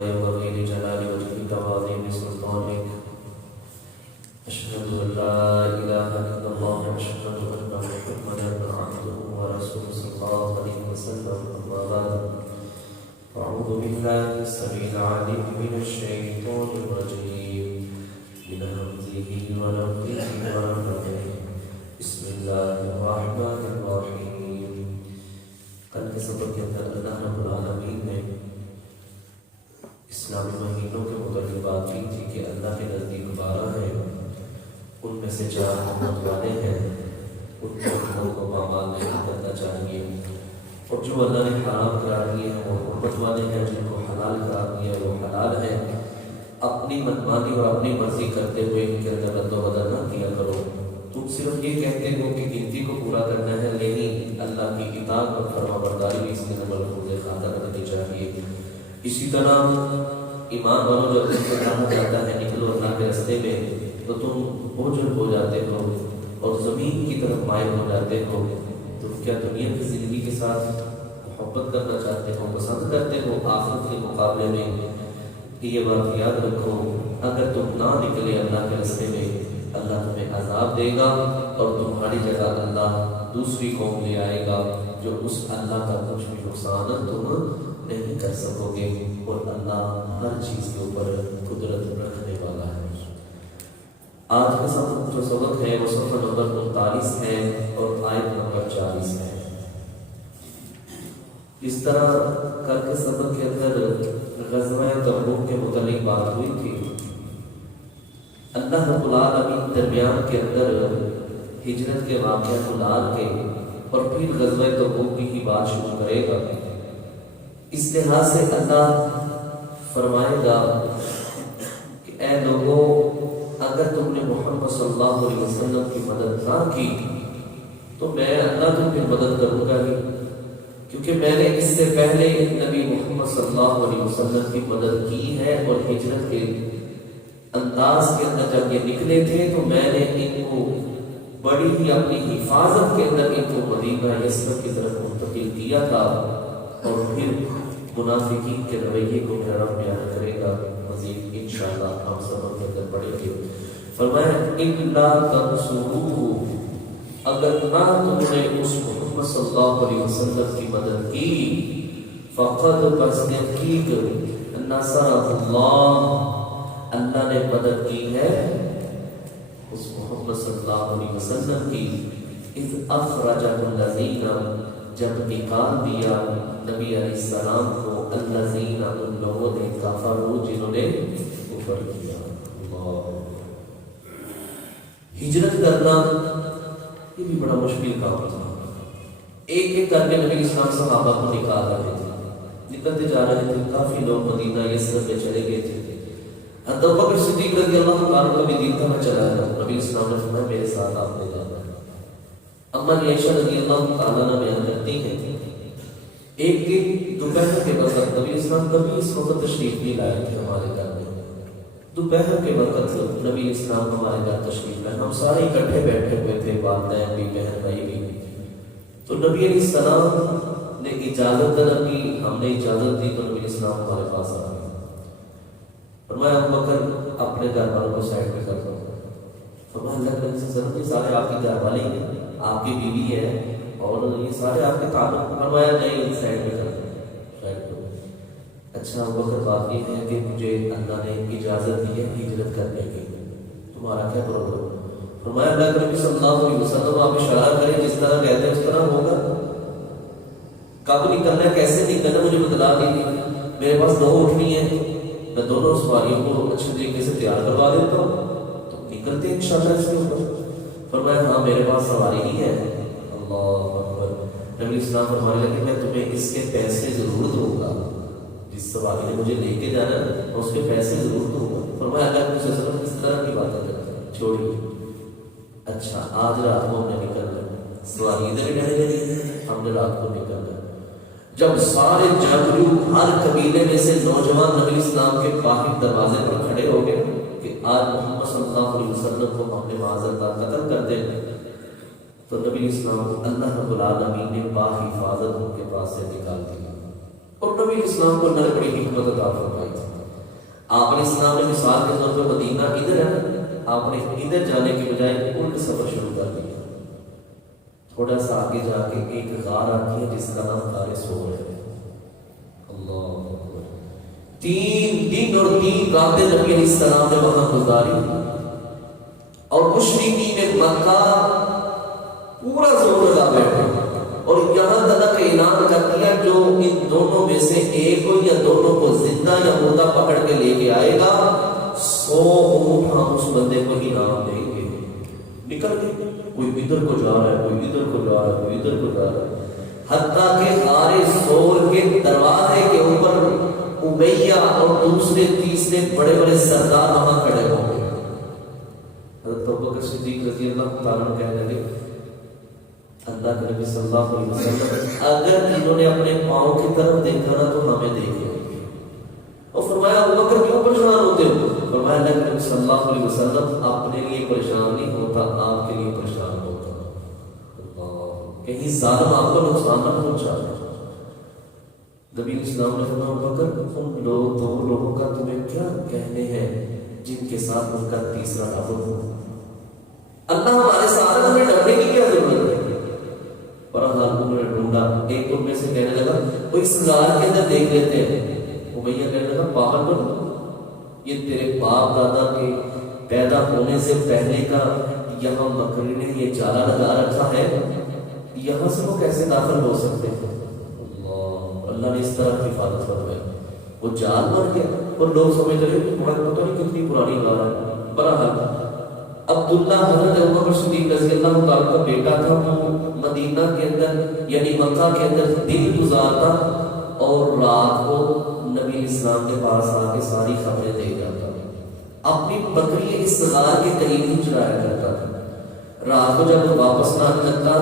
ينبغي لجلال وجهك وعظيم سلطانك أشهد أن لا إله إلا الله وأشهد أن محمدا عبده ورسوله صلى الله عليه وسلم أما بعد أعوذ بالله السميع العليم من الشيطان الرجيم من همزه ونفخه ونفخه بسم الله الرحمن الرحيم کل کے سبق کے اندر اللہ رب العالمین نے اسلامی مہینوں کے متعلق بات کی تھی کہ اللہ کے نزدیک 12 ہیں، ان میں سے 4 حکمت والے ہیں، ان کے حکموں کو پامال نہیں کرنا چاہیے، اور جو اللہ نے حرام قرار دیے ہیں وہ حرمت والے ہیں، جن کو حلال قرار دیا وہ حلال ہے۔ اپنی منمانی اور اپنی مرضی کرتے ہوئے ان کے اندر رد و بدل نہ کیا کرو۔ تم صرف یہ کہتے ہو کہ گنتی کو پورا کرنا ہے، لیکن اللہ کی اطاعت اور فرما برداری بھی اس کے اندر ملحوظ خاطر رکھنی چاہیے۔ اسی طرح ایمان والوں جب تم کو کہا جاتا ہے نکلو اللہ کے راستے میں تو تم بوجھل ہو جاتے ہو اور زمین کی طرف مائل ہو جاتے ہو۔ تم کیا دنیا کی زندگی کے ساتھ محبت کرنا چاہتے ہو، پسند کرتے ہو آخرت کے مقابلے میں؟ یہ بات یاد رکھو، اگر تم نہ نکلے اللہ کے راستے میں اللہ تمہیں عذاب دے گا اور تمہاری جگہ اللہ دوسری قوم لے آئے گا جو اس اللہ کا کچھ بھی نقصان تم نہیں کر سکو گے، اور اللہ ہر چیز کے اوپر قدرت رکھنے والا ہے۔ آج کا جو سبق ہے وہ صفحہ نمبر 39 ہے اور آیت نمبر 40 ہے۔ اس طرح کل کے سبق کے اندر غزوہ تبوک کے متعلق بات ہوئی تھی۔ اللہ رب العالمین درمیان کے اندر ہجرت کے واقعہ کو لا کے اور پھر غزوہ تبوک کی ہی بات شروع کرے گا۔ اس لحاظ سے اللہ فرمائے گا کہ اے لوگوں، اگر تم نے محمد صلی اللہ علیہ وسلم کی مدد نہ کی تو میں اللہ تم کی مدد کروں گا ہی، کیونکہ میں نے اس سے پہلے نبی محمد صلی اللہ علیہ وسلم کی مدد کی ہے، اور ہجرت کے انداز کے اندر جب یہ نکلے تھے تو میں نے ان کو بڑی ہی اپنی حفاظت کے اندر ان کو مدینہ یثرب کی طرف منتقل کیا تھا، اور پھر منافقین کے رویے کو میرا رب بیان کرے گا مزید انشاءاللہ ہم سبق کے اندر پڑھیں گے۔ فرمایا اِلَّا تَنْصُرُوهُ، اگر نہ تم نے اس محمد صلی اللہ علیہ وسلم کی مدد کی، فقد بس یقین نصرہ اللہ، اللہ نے مدد کی ہے اس محمد صلی اللہ علیہ وسلم کی، اذ اخرجہ الذین، جب نکال دیا نبی علیہ السلام کو، الذین، ان لوگوں نے، کفروا، جنہوں نے کفر کیا۔ ہجرت کرنا یہ بھی بڑا مشکل کام تھا۔ ایک ایک کر کے نبی اسلام صحابہ کو نکال رہے تھے، نکلتے جا رہے تھے، کافی لوگ مدینہ یثرب میں چلے گئے تھے۔ ابو بکر صدیق رضی اللہ عنہ کا بھی دل تھا میں چلا جاؤں، نبی اسلام نے فرمایا میرے ساتھ آپ نے جانا ہے۔ اما عائشہ رضی اللہ تعالیٰ عنہ بیان کرتی ہیں ایک دن دوپہر کے وقت نبی اسلام کبھی اس وقت تشریف نہیں لائے تھے ہمارے گھر میں۔ دوپہر کے وقت نبی اسلام ہمارے گھر تشریف لائے، ہم سارے اکٹھے بیٹھے ہوئے تھے، والدین بھی، بہن بھائی بھی۔ تو نبی علیہ السلام نے اجازت طلب کی، ہم نے اجازت دی تو نبی اسلام ہمارے پاس آ گئے۔ فرمایا ابو بکر اپنے گھر والوں کو سائڈ پہ کر دو۔ فرمایا اللہ کے نبی صلی اللہ علیہ وسلم، یہ سارے آپ کی گھر والی ہیں، آپ کی بیوی ہے اور یہ سارے آپ کے تعلق۔ فرمایا نہیں، سائڈ پہ کر دو، سائڈ پہ۔ اچھا ابو بکر بات یہ ہے کہ مجھے اللہ نے اجازت دی ہے ہجرت کرنے کی، تمہارا کیا پرابلم؟ فرمایا اللہ کے نبی صلی اللہ علیہ وسلم آپ اشارہ کریں، جس طرح کہتے ہیں اس طرح ہوگا۔ کب نکلنا ہے، کیسے نکلنا مجھے بتلا دیجیے، میرے پاس 2 اٹھنی ہے، میں دونوں سواریوں کو اچھے طریقے سے تیار کروا دیتا ہوں، تو نکلتے ہیں انشاءاللہ اس کے اوپر۔ فرمایا ہاں میرے پاس سواری نہیں ہے۔ اللہ اکبر۔ نبی اسلام فرمانے لگے میں تمہیں اس کے پیسے ضرور دوں گا، جس سواری نے مجھے لے کے جانا ہے میں اس کے پیسے ضرور دوں گا۔ فرمایا اللہ کے وسلم اس طرح کی باتیں کرتے ہیں، چھوڑیے۔ اچھا آج رات کو ہم نے نکلنا، سواری ادھر ہی رہنے لگی، ہم نے رات کو نکلنا۔ جب سارے جنگجو ہر قبیلے میں سے نوجوان نبی اسلام کے باہر دروازے پر کھڑے ہو گئے کہ آج محمد صلی اللہ علیہ وسلم کو ہم نے معذرت قتل کر دیں، تو نبی اسلام اللہ رب العالمین نے باحفاظت ان کے پاس سے نکال دیا۔ اور نبی اسلام کو اللہ نے بڑی حکمت عطا فرمائی تھی. آپ نے اسلام نے مثال کے طور پر مدینہ ادھر ہے، آپ نے ادھر جانے کے بجائے الٹ سفر شروع کر دیا. تھوڑا سا آگے جا کے ایک غار آتی ہے جس کا نام غار ثور ہے. اللہ اکبر. 3 دن اور 3 راتیں نبی علیہ السلام نے وہاں گزاری اور مشرکین مکہ پورا زور لگا بیٹھے اور یہاں تک اعلان کر دیا جو ان دونوں میں سے ایک کو یا دونوں کو زندہ یا مردہ پکڑ کے لے کے آئے گا 100 اونٹ ہم اس بندے کو انعام دیں گے. نکل گئے، کوئی ادھر کو جا رہا ہے، کوئی ادھر کو جا رہا ہے، کوئی ادھر کو جا رہا ہے، حتیٰ کہ غار ثور کے دروازے کے اوپر امیہ اور دوسرے تیسرے بڑے بڑے سردار وہاں کھڑے ہو گئے. حضرت ابوبکر صدیق رضی اللہ تعالیٰ عنہ کہنے لگے اللہ کے نبی صلی اللہ علیہ وسلم اگر انہوں نے اپنے پاؤں کی طرف دیکھا نا تو ہمیں دیکھ لیں گے. اور فرمایا ابوبکر کیوں پریشان ہوتے ہو؟ فرمایا اللہ کے نبی صلی اللہ علیہ وسلم اپنے لیے پریشان نہیں ہوتا، آپ کے لیے پریشان ہوتا. کہیں ظالم آپ کو نقصان نہ پہنچا دے. نبی اسلام نے فرمایا ابوبکر ان دو لوگوں کا تمہیں کیا کہنے ہیں جن کے ساتھ ان کا تیسرا لفظ ہو؟ اللہ ہمارے ساتھ، ہمیں ڈرنے کی کیا ضرورت ہے؟ بہرحال انہوں نے ڈھونڈا. ایک ان میں سے کہنے لگا وہ اس غار کے اندر دیکھ لیتے ہیں. امیہ کہنے لگا پاگل بن، یہ تیرے باپ دادا کے پیدا ہونے سے پہلے کا یہاں بکری نے یہ جالا لگا رکھا ہے، یہاں سے وہ کیسے داخل ہو سکتے ہیں؟ اللہ نے اس طرح حفاظت فرمائی. وہ جال مر گیا اور لوگ سمجھ رہے کہ پتہ نہیں کتنی پرانی غار ہے. بہرحال عبداللہ حضرت ابوبکر صدیق رضی اللہ تعالیٰ کا بیٹا تھا، وہ مدینہ کے اندر یعنی مکہ کے اندر دن گزارتا اور رات کو نبی اسلام کے پاس آ کے ساری خبریں دے جاتا. اپنی بکری اس غار کے قریب ہی چرایا کرتا تھا. رات کو جب واپس نہ آنے لگتا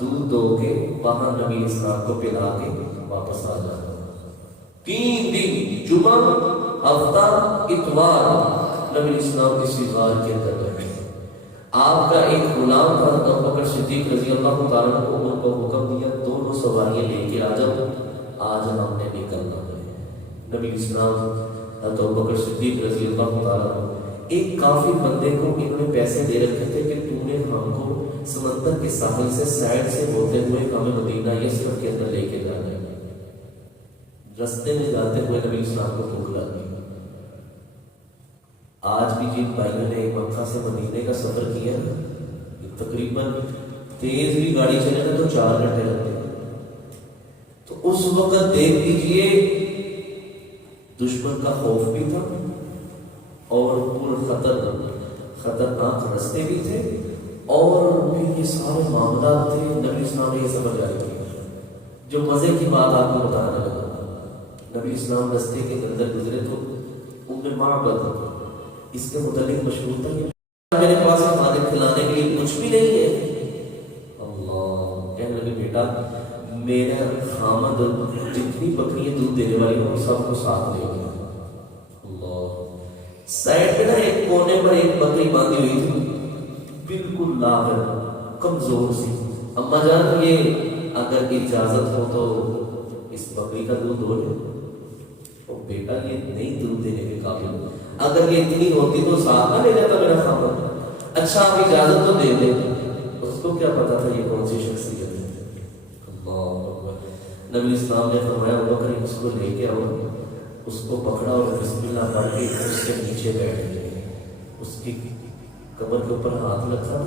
دودھ دو کے وہاں نبی اسلام کو پلا کے واپس آ جاتا. 3 دن جمعہ، ہفتہ، اتوار نبی اسلام کسی غار کے اندر رہے. آپ کا ایک غلام تھا ابوبکر صدیق رضی اللہ تعالیٰ عنہ ان کو حکم دیا 2 سواریاں لے کے آ جاؤ، آج ہم نے نکلنا ہے. نبی اسلام حضرت ابوبکر صدیق رضی اللہ تعالیٰ عنہ ایک کافی بندے کو انہوں نے پیسے دے رکھے تھے کہ تو نے ہم کو سمندر کے ساحل سے سائڈ سے ہوتے ہوئے ہمیں مدینہ یثرب کے اندر لے کے جانا ہے. رستے میں جاتے ہوئے نبی اسلام کو بھوک لگی. آج بھی جن بھائیوں نے مکہ سے مدینے کا سفر کیا تقریباً تیز بھی گاڑی چلے نا تو 4 گھنٹے لگتے ہیں. تو اس وقت دیکھ لیجئے دشمن کا خوف بھی تھا اور خطرناک رستے بھی تھے اور پھر یہ سارے معاملات تھے. نبی اسلام نے یہ سمجھ آئی تھی. جو مزے کی بات آپ کو بتانے لگا، نبی اسلام رستے کے اندر گزرے تو معبد اس کے متعلق مشہور تھا میرے پاس کھانے کھلانے کے لیے کچھ بھی نہیں ہے. اللہ کہنے لگے بیٹا میرا خامد جتنی بکریاں دودھ دینے والی ہوں سب کو ساتھ لے گیا. اللہ سائڈ پہ نا ایک کونے پر ایک بکری باندھی ہوئی تھی بالکل لاغر کمزور سی. اما جان یہ اگر اجازت ہو تو اس بکری کا دودھ دو لے. اور بیٹا یہ نہیں دودھ دینے کے قابل، اگر یہ اتنی ہوتی تو ساتھ نہ لے جاتا میرا خامد. اچھا آپ اجازت تو دے دیں. اس کو کیا پتا تھا یہ کون سی شخصیت ہے. اللہ اکبر. نبی اسلام نے فرمایا ابوبکر اس کو لے کے آؤ. اس کو پکڑا اور بسم اللہ پڑھ کے اس کے نیچے بیٹھ گئے. اس کی قبر کے اوپر ہاتھ رکھا.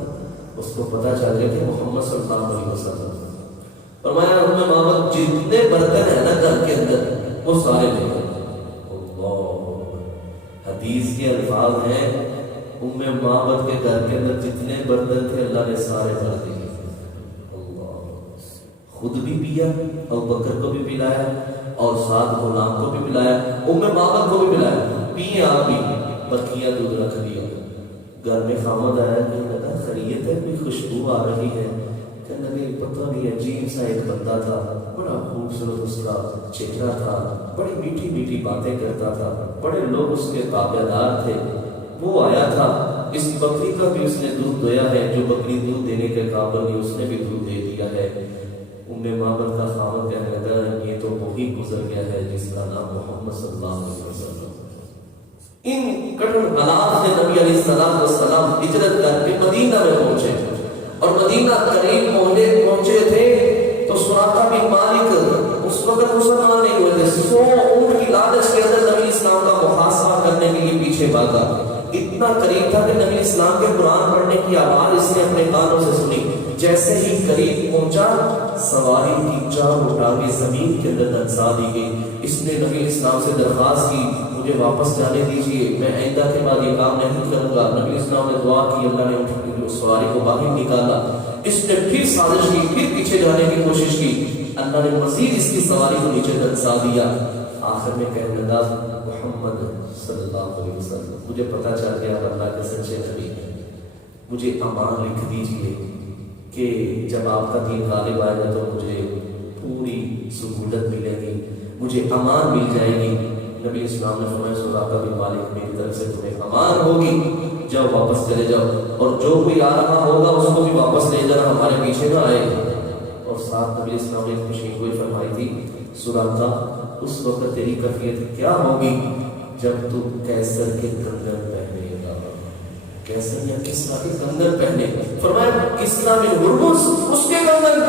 اس کو پتا چل گیا کہ محمد صلی اللہ علیہ وسلم. فرمایا ان میں معبد جتنے برتن ہیں نا گھر کے اندر وہ سارے لے گئے. حدیث کے الفاظ ہیں ام معبد کے گھر کے اندر جتنے برتن تھے اللہ نے سارے بھر دیے. خود بھی پیا اور بکر کو بھی پلایا اور ساتھ غلام کو بھی پلایا، ام معبد کو بھی پلایا. پیے آپ بھی بکیاں دودھ رکھ دیا. گھر میں خامد آیا کہ لگا خیریت ہے، کوئی خوشبو آ رہی ہے. کہنے لگے پتہ نہیں عجیب سا ایک بندہ تھا، بڑا خوبصورت اس کا چہرہ تھا، بڑی میٹھی میٹھی باتیں کرتا تھا، بڑے لوگ اس کے تابع دار تھے. وہ آیا تھا، اس بکری کا بھی اس نے دودھ دویا ہے، جو بکری دودھ دینے کے قابل نہیں اس نے بھی دودھ دے دیا ہے. معبد کا خاوند کہنے لگا یہ تو وہی گزر گیا ہے جس کا نام محمد صلی اللہ علیہ وسلم۔ ان کٹر حالات میں نبی علیہ السلام ہجرت کر کے مدینہ میں پہنچے، اور مدینہ قریب پہنچے تھے تو سراقہ بن مالک اس وقت مسلمان نہیں ہوئے تھے، 100 اونٹ کی لالچ کے اندر نبی اسلام کا محاصرہ کرنے کے لیے پیچھے بھاگا۔ اتنا قریب تھا کہ نبی اسلام کے قرآن پڑھنے کی آواز اس نے اپنے کانوں سے سنی۔ جیسے ہی قریب پہنچا سواری کی چار اٹھاگے زمین کے اندر دنسا دی گئی۔ اس نے نبی اسلام سے درخواست کی مجھے واپس جانے دیجیے، میں آئندہ کے بعد یہ کام نہیں کروں گا۔ نبی اسلام نے دعا کی، اللہ نے اس سواری کو باہر نکالا۔ اس نے پھر سازش کی، پھر پیچھے جانے کی کوشش کی، اللہ نے مزید اس کی سواری کو نیچے دنسا دیا۔ آخر میں کہنے لگا محمد صلی اللہ علیہ وسلم مجھے پتا چل گیا اللہ کے سچے نبی ہیں، مجھے امان لکھ دیجیے کہ جب آپ کا دین غالب آئے گا تو مجھے پوری سہولت ملے گی، مجھے امان مل جائے گی۔ نبی اسلام نے فرمایا سراقہ بن مالک میری طرف سے تمہیں امان ہوگی، جاؤ واپس چلے جاؤ، اور جو کوئی آ رہا ہوگا اس کو بھی واپس لے جانا، ہمارے پیچھے نہ آئے۔ اور ساتھ نبی اسلام نے ایک خوشخبری فرمائی تھی، سراقہ اس وقت تیری کیفیت کیا ہوگی جب تو کیسر کے کنگن پہنے گا۔ کیسر یا کسرا کے کنگن پہنے، فرمایا کسرا بن ہرمز اس کے کنگن،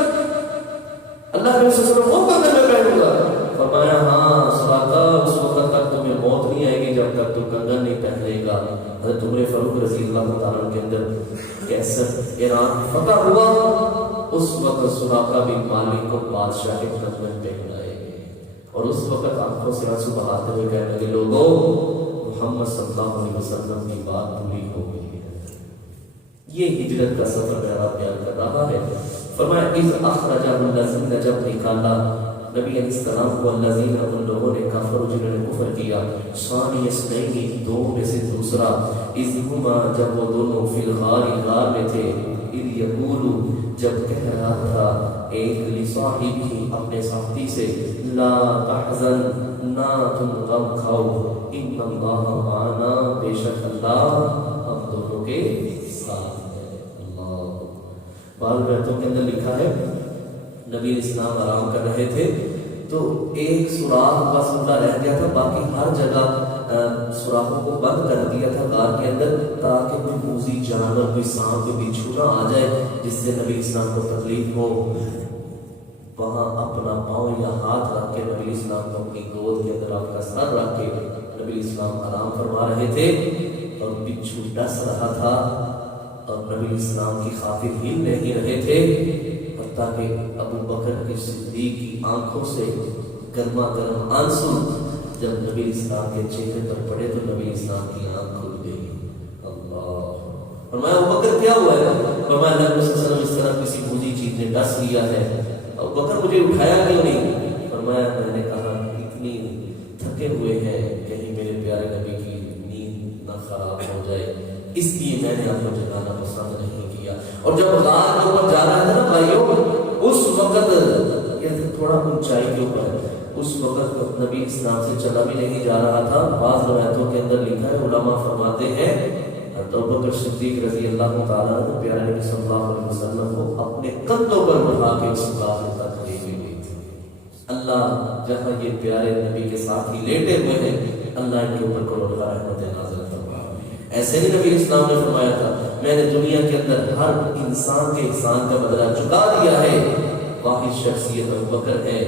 اللہ کے رسول صلی اللہ علیہ وسلم وہ کنگن میں پہنوں گا۔ فرمایا ہاں سراقہ اس وقت تک تمہیں موت نہیں آئے گی جب تک تو کنگن نہیں پہنے گا۔ حضرت عمر فاروق رضی اللہ تعالیٰ کے اندر کیسر ایران فتح ہوا، اس وقت سراقہ بن مالک کو بادشاہ کے کنگن پہنائے گئے، اور اس وقت آنکھوں سے آنسو بہاتے ہوئے کہنے لگے لوگوں محمد صلی اللہ علیہ وسلم کی بات پوری ہو گئی ہے۔ یہ ہجرت کا سفر میرا بیان کر رہا ہے۔ فرمایا اذ اخرجہ الذین، جب نکالا نبی علیہ السلام کو الذین، ان لوگوں نے کفر جنہوں نے کفر کیا، ثانی اثنین دو میں سے دوسرا، اذ ہما جب وہ دونوں فی الغار غار میں تھے، اذ یقول جب کہہ رہا تھا ایک لصاحبہ اپنے ساتھی سے، لا تحزن نہ تم غم کھاؤ، ان اللہ معنا بے شک اللہ ہم دونوں کے ساتھ ہے۔ اللہ بعض روایتوں کے اندر لکھا ہے نبی اسلام آرام کر رہے تھے تو ایک سوراخ بس ان کا رہ گیا تھا، باقی ہر جگہ سوراخوں کو بند کر دیا تھا غار کے اندر تاکہ کوئی موذی جانور، کوئی سانپ، کوئی بچھو نہ آ جائے جس سے نبی اسلام کو تکلیف ہو۔ وہاں اپنا پاؤں یا ہاتھ رکھ کے نبی اسلام کو اپنی گود کے اندر اپنا سر رکھ کے نبی اسلام آرام فرما رہے تھے، اور بچھو ڈس رہا تھا اور نبی اسلام کی خاطر ہل نہیں رہے تھے، تاکہ ابو بکر کی صدیق کی آنکھوں سے گرما گرم آنسو جب نبی اسلام کے چہرے پر پڑے تو نبی اسلام کی آنکھ کھل گئی۔ اللہ فرمایا ابو بکر کیا ہوا ہے؟ فرمایا نبی صلی اللہ علیہ وسلم اس طرح کسی بری چیز نے ڈس لیا ہے۔ ابو بکر مجھے اٹھایا کیوں نہیں؟ فرمایا میں نے کہا اتنی تھکے ہوئے ہیں کہیں میرے پیارے نبی کی نیند نہ خراب ہو جائے، اس لیے میں نے آپ کو جگانا پسند نہیں کیا۔ اور جب غار کے اوپر جا رہا تھا نا بھائیوں، اس وقت یہ تھوڑا اونچائی کے اوپر، اس وقت نبی اسلام سے چلا بھی نہیں جا رہا تھا۔ بعض روایتوں کے اندر لکھا ہے، علماء فرماتے ہیں ابو بکر صدیق رضی اللہ تعالیٰ عنہ پیارے نبی صلی اللہ علیہ وسلم کو اپنے کندھوں پر اٹھا کے اس غار تک لے گئے تھے۔ اللہ جہاں یہ پیارے نبی کے ساتھ ہی لیٹے ہوئے ہیں، اللہ ان کے اوپر کروڑ رحمت نازل فرما۔ ایسے ہی نبی اسلام نے فرمایا تھا میں نے دنیا کے اندر ہر انسان کے احسان کا بدلہ چکا دیا ہے، واحد شخصیت ابو بکر ہے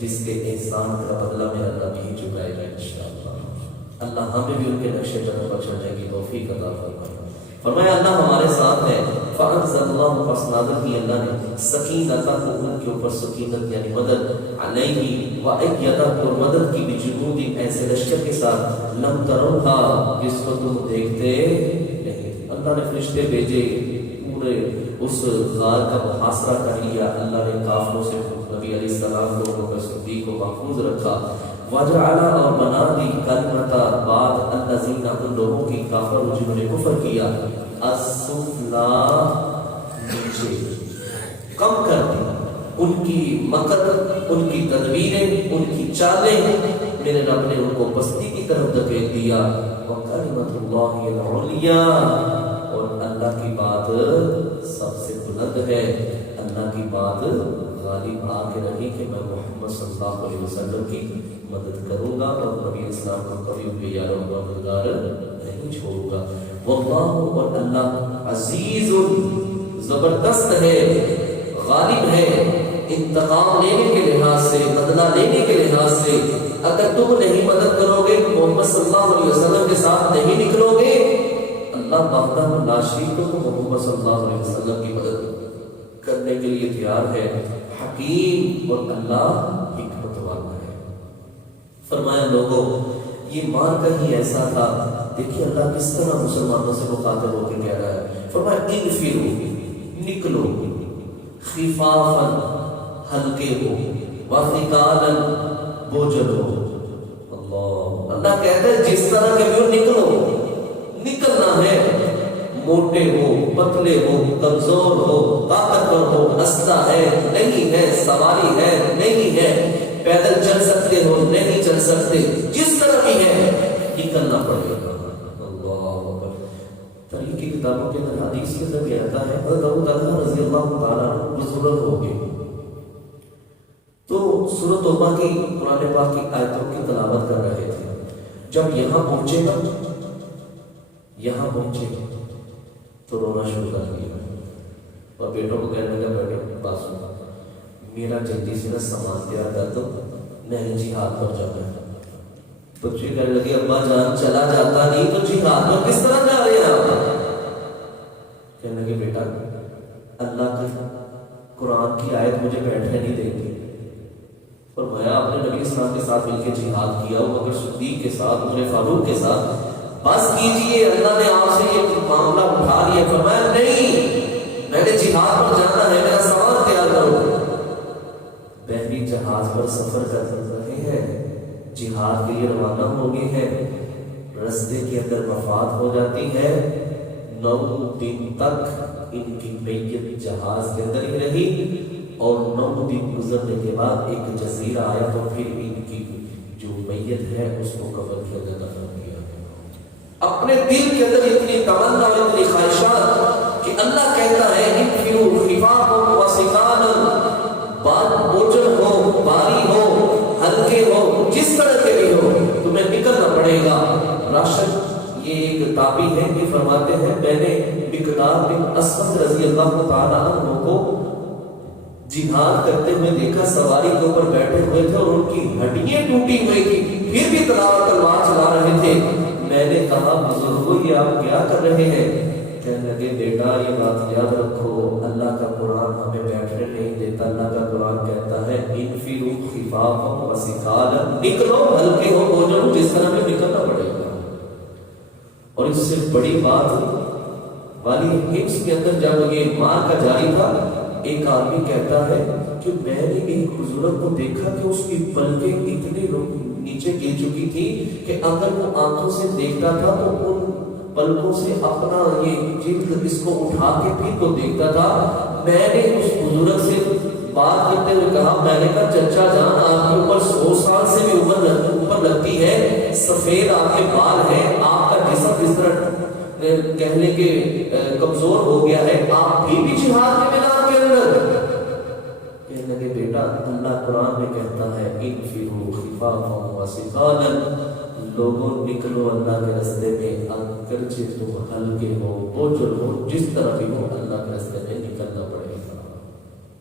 جس کے احسان کا بدلہ میرا رب ہی چکائے گا انشاءاللہ۔ اللہ ہمیں بھی ان کے نقشے قدم پر چلنے کی توفیق عطا فرمائے۔ فرمایا اللہ ہمارے ساتھ ہے، فانزل اللہ پس نازل کی اللہ نے سکینتہ کو ان کے اوپر سکینت یعنی مدد، علیہ و ایدہ اور مدد کی بجنود ایسے لشکر کے ساتھ لم تروہا جس کو تم دیکھتے نہیں۔ اللہ نے فرشتے بھیجے، پورے اس غار کا محاصرہ کر لیا، اللہ نے کافروں سے نبی علیہ السلام لوگوں کا صدیق کو محفوظ رکھا، وجعل اور بنا دی کلمۃ بعد الذین ان لوگوں کی کافر جنہوں نے کفر کیا، السفلا نیچے کم کر دی، ان کی مکر، ان کی تدبیریں، ان کی چالیں میرے رب نے ان کو پستی کی طرف دھکیل دیا، وکلمۃ اللہ العلیٰ اور اللہ کی بات سب سے بلند ہے، اللہ کی بات غالب آ کے رہی کہ میں محمد صلی اللہ علیہ وسلم کی مدد کروں گا اور نبی اسلام کو کبھی بھی یار و مددگار نہیں چھوڑوں گا. واللہ اور اللہ عزیز زبردست ہے، غالب ہے، انتقام لینے کے لحاظ سے، بدلہ لینے کے لحاظ سے. اگر تم نہیں مدد کرو گے، محمد صلی اللہ علیہ وسلم کے ساتھ نہیں نکلو گے، اللہ وحدہ لا شریک کو محمد صلی اللہ علیہ وسلم کی مدد کرنے کے لیے تیار ہے. حکیم اور اللہ حکمت والا ہے. فرمایا لوگوں یہ مار کا ہی ایسا تھا. دیکھیے اللہ کس طرح مسلمانوں سے مخاطب ہو کے کہہ رہا ہے. فرمایا انفروا، نکلو، خفافا، ہلکے ہو، وثقالا، بوجھل ہو. اللہ کہتا ہے جس طرح کے بھی ہو نکلو، نکلنا ہے. موٹے ہو، پتلے ہو، کمزور ہو، طاقتور ہو، اسلحہ ہے نہیں ہے، سواری ہے نہیں ہے، پیدل چل سکتے ہو نہیں چل سکتے، جس طرح بھی ہے نکلنا پڑے گا. تاریخ کی کتابوں کے اندر حدیث کے اندر یہ آتا ہے حضرت ابو طلحہ رضی اللہ تعالیٰ بزرگ ہو گئے تو سورۃ توبہ کی قرآن پاک کی آیتوں کی تلاوت کر رہے تھے. جب یہاں پہنچے تو رونا شروع کر دیا اور بیٹوں کو کہنے لگا بیٹے بات سنو، میرا جلدی سے نہ سامان تیار کر دو، میں نے جہاد پر جانا ہے. بچے کہنے لگے ابا جان چلا جاتا نہیں تو جہاد پر کس طرح جا رہے ہیں آپ؟ کہنے لگے بیٹا اللہ کی قرآن کی آیت مجھے بیٹھنے نہیں دے گی. فرمایا آپ نے نبی اسلام کے ساتھ مل کے جہاد کیا، وہ بکر صدیق کے ساتھ، عمر فاروق کے ساتھ، بس کیجئے اللہ نے آپ سے یہ معاملہ اٹھا لیا. فرمایا نہیں، میں نے جہاد پر جانا ہے، میرا سامان تیار کرو. بحری جہاز پر سفر کر رہے ہیں، جہاد کے لیے روانہ ہو گئے ہیں. رستے کے اندر وفات ہو جاتی ہے. 9 دن تک ان کی میت جہاز کے اندر ہی رہی اور 9 دن گزرنے کے بعد ایک جزیرہ آیا تو پھر ان کی جو میت ہے اس کو قبر کے اندر دفن کیا. اپنے دل کے اندر اتنی تمنا اور اتنی خواہشات کہ اللہ کہتا ہے انفروا خفافا وثقالا، بوجھل ہو، بھاری ہو، ہلکے ہو، جس طرح کے بھی ہو تمہیں نکلنا پڑے گا. راشد یہ ایک تابعی ہے کہ فرماتے ہیں میں نے مقداد بن اسود رضی اللہ تعالیٰ عنہ کو جہاد کرتے ہوئے دیکھا، سواری کے اوپر بیٹھے ہوئے تھے اور ان کی ہڈیاں ٹوٹی ہوئی تھی، پھر بھی تلوار چلا رہے تھے. میں نے کہا بزرگوں یہ آپ کیا کر رہے ہیں؟ کہنے لگے بیٹا یہ بات یاد رکھو، اللہ کا قرآن ہمیں بیٹھنے نہیں دیتا. اللہ کا قرآن کہتا ہے انفروا خفافا وثقالا، نکلو ہلکے ہو، بوجھل ہو، جس طرح میں نکلنا پڑے گا. اور اس سے بڑی بات والی ہمس کے اندر جب یہ مار کا جاری تھا، ایک آدمی کہتا ہے کہ میں نے ایک بزرگ کو دیکھا کہ اس کی پلکیں اتنی نیچے گر چکی تھی کہ اگر وہ آنکھوں سے دیکھتا تھا تو ان پلکوں سے اپنا یہ جلد اس کو اٹھا کے پھر کو دیکھتا تھا. میں نے اس بزرگ سے بات کرتے ہوئے کہا، میں نے کہا چچا جان آپ کے اوپر 100 سال سے بھی عمر لگتی ہے، سفید آپ کے بال ہیں، آپ کا جسم جس طرح کہنے کے کمزور ہو گیا ہے، آپ بھی جہاد کے میدان کے اندر. کہنے لگے بیٹا اللہ قرآن میں کہتا ہے انفروا خفافا وثقالا، لوگوں نکلو اللہ کے راستے میں، اگرچہ تم ہلکے ہو، بوجھل ہو، جس طرح بھی ہو اللہ کے راستے میں نکلنا پڑے گا.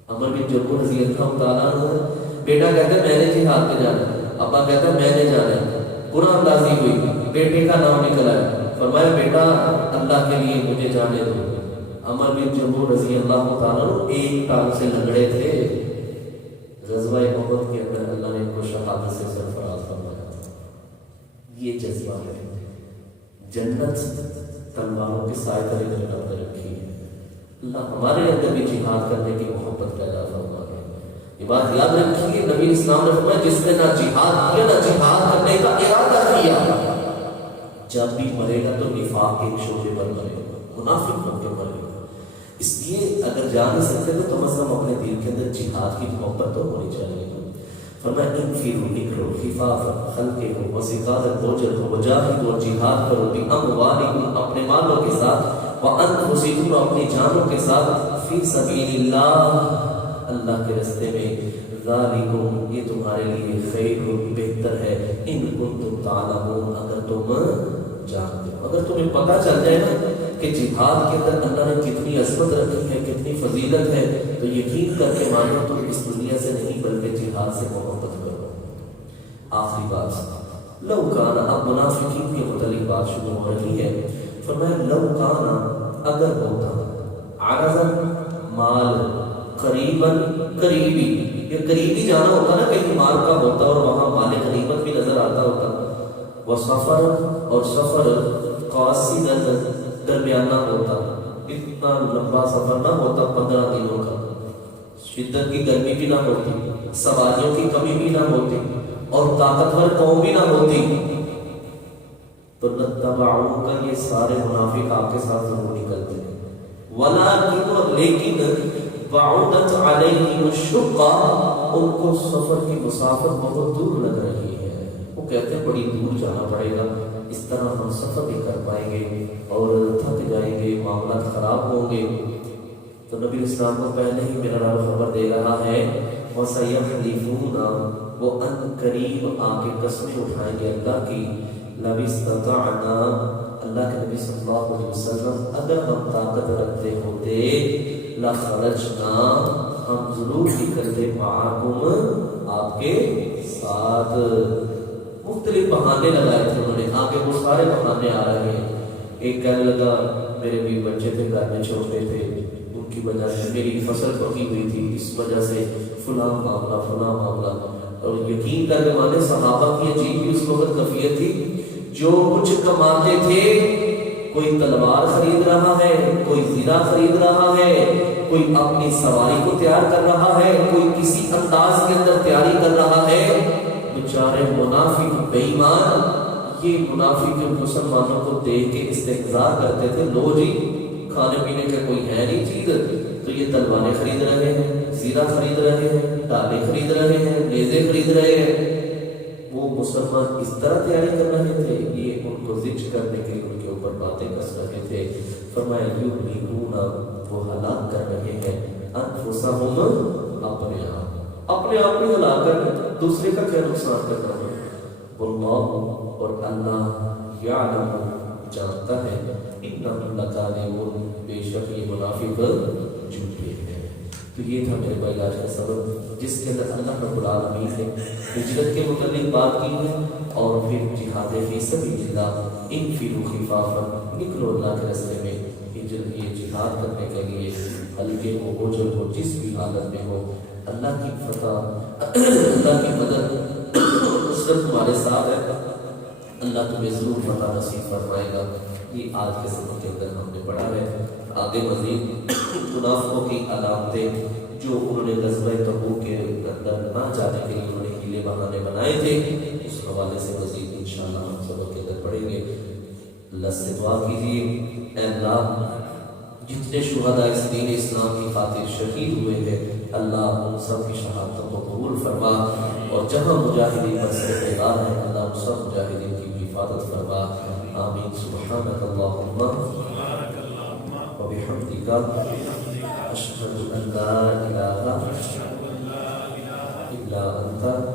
عمر بن جموح رضی اللہ تعالیٰ عنہ، بیٹا کہتا ہے میں نے جہاد پہ جانا، ابا کہتا ہے میں نے جانا. قرآن نازل ہوئی، بیٹے کا نام نکلا ہے. فرمایا بیٹا اللہ کے لیے مجھے جانے دو. عمر بن جموح رضی اللہ تعالیٰ عنہ ایک ٹانگ سے لنگڑے تھے. غزوہ احد کے اندر اللہ نے ان کو شہادت سے سرفراز فرمایا. یہ جذبہ ہے. جنت تلواروں کے سائے تلے جنت میں رکھی ہے. اللہ ہمارے اندر بھی جہاد کرنے کی محبت پیدا فرما ہے. یہ بات یاد رکھیے، نبی اسلام نے فرمایا جس نے نہ جہاد کیا نہ جہاد کرنے کا ارادہ کیا، جب بھی مرے گا تو نفاق کے شعبے پر مرے گا، منافق بن کے مرے گا. اس لیے اگر جا نہیں سکتے تو کم از کم اپنے دل کے اندر جہاد کی محبت تو ہونی چاہیے. فرمایا انفروا، نکلو، خفافا، ہلکے ہو، وثقالا، بوجھل ہو، وجاہدوا، جہاد کرو، باموالکم، اپنے مالوں کے ساتھ، وانفسکم، اپنی جانوں کے ساتھ، فی سبیل اللہ، اللہ کے رستے میں، ذالکم یہ تمہارے لیے خیر بہتر ہے، ان کنتم تعلمون اگر تم جانتے ہو، اگر تمہیں پتہ چل جائے نا کہ جہاد کے اندر اللہ نے کتنی عظمت رکھی ہے، کتنی فضیلت ہے، تو یقین کر کے مانو تم اس دنیا سے نہیں بلکہ جہاد سے محبت کرو۔ آخری بات لو کانا، اب منافقین کے متعلق بات شروع ہو رہی ہے، فرمایا لو کانا اگر ہوتا، عرضاً مال، قریباً قریبی، یہ قریبی جانا ہوتا نا، کہیں مال کا ہوتا اور وہاں مال غنیمت بھی نظر آتا ہوتا، وہ سفر اور سفر قاصداً درمیانہ ہوتا، اتنا لمبا سفر نہ ہوتا 15 دنوں کا، شدت کی گرمی بھی نہ ہوتی، سواریوں کی کمی بھی نہ ہوتی اور طاقتور قوم بھی نہ ہوتی، تو لَاتَّبَعُوكَ یہ سارے منافق آپ کے ساتھ ضرور نکلتے ہیں، وَلَٰكِنْ لیکن بَعُدَتْ عَلَيْهِمُ الشُّقَّةُ ان کو سفر کی مسافت بہت دور لگ رہی ہے، وہ کہتے ہیں بڑی دور جانا پڑے گا، اس طرح ہم سفر نہیں کر پائیں گے اور تھک جائیں گے، معاملات خراب ہوں گے۔ تو نبی اسلام کو پہلے ہی میرا رب خبر دے رہا ہے، وَسَيَحْلِفُونَ وہ ان قریب آ کے قسمیں اٹھائیں گے اللہ کی، لَوِ اسْتَطَعْنَا اللہ کے نبی صلی اللہ علیہ وسلم اگر ہم طاقت رکھتے ہوتے، لَخَرَجْنَا ہم ضرور نکلتے، مَعَكُمْ آپ کے ساتھ۔ مختلف بہانے لگائے تھے انہوں نے، آگے وہ سارے بہانے آ رہے ہیں، ایک کہنے لگا میرے بھی بچے تھے گھر میں چھوٹے تھے، ان کی وجہ سے میری فصل پکی ہوئی تھی، اس وجہ سے فلاں معاملہ فلاں معاملہ، اور یقین کر کے مانے صحابہ کی عجیب بھی اس وقت کیفیت تھی، جو کچھ کماتے تھے، کوئی تلوار خرید رہا ہے، کوئی زیرہ خرید رہا ہے، کوئی اپنی سواری کو تیار کر رہا ہے، کوئی کسی انداز کے اندر تیاری کر رہا ہے، بیچارے منافق بے ایمان یہ منافق مسلمانوں کو دیکھ کے استہزاء کرتے تھے، لو جی کھانے پینے کا کوئی ہے نہیں چیز، تو یہ تلواریں خرید رہے ہیں، زیرہ خرید رہے ہیں، ڈالے خرید رہے ہیں، نیزے خرید رہے ہیں۔ وہ مسلمان اس طرح تیاری کر رہے تھے، یہ ان کو زج کرنے کے لیے ان کے اوپر باتیں کر رہے تھے۔ فرمایا یُهْلِكُونَ وہ ہلاک کر رہے ہیں، انفسہم اپنے آپ کو ہلاک کر، دوسرے کا کیا نقصان کرنا ہے۔ واللہ اور اللہ یعلم جانتا ہے، انہم لکاذبون بے شک یہ منافق جھوٹے ہیں۔ تو یہ تھا میرے بھائی آج کا سبق، جس کے اندر اللہ رب العالمین نے ہجرت کے متعلق بات کی ہے، اور پھر جہاد فی سبیل اللہ، انفروا خفافا نکلو اللہ کے راستے میں، ہجرت یہ جہاد کرنے کے لیے، ہلکے ہو بوجھل ہو جس بھی حالت میں ہو، اللہ کی فتح اللہ کی مدد نصرت تمہارے ساتھ ہے، اللہ تمہیں ضرور فتح نصیب فرمائے گا۔ یہ آج کے سبق کے اندر ہم نے پڑھا ہے۔ آگے مزید منافقوں کی علامتیں جو انہوں نے غزوہ تبوک کے اندر نہ جانے کے لیے انہوں نے ہیلے بہانے بنائے تھے، اس حوالے سے مزید انشاءاللہ ہم سبق کے اندر پڑھیں گے۔ اللہ سے دعا کیجیے، اے اللہ جتنے شہداء اس دین اسلام کی خاطر شہید ہوئے ہیں، اللہ ان سب کی شہادتوں کو قبول فرما، اور جہاں مجاہدین برسر پیدار ہیں اللہ ان سب مجاہدین کی بھی حفاظت فرما، آمین۔ سبحانک اللہم وبحمدک اشہد ان لا الہ الا انت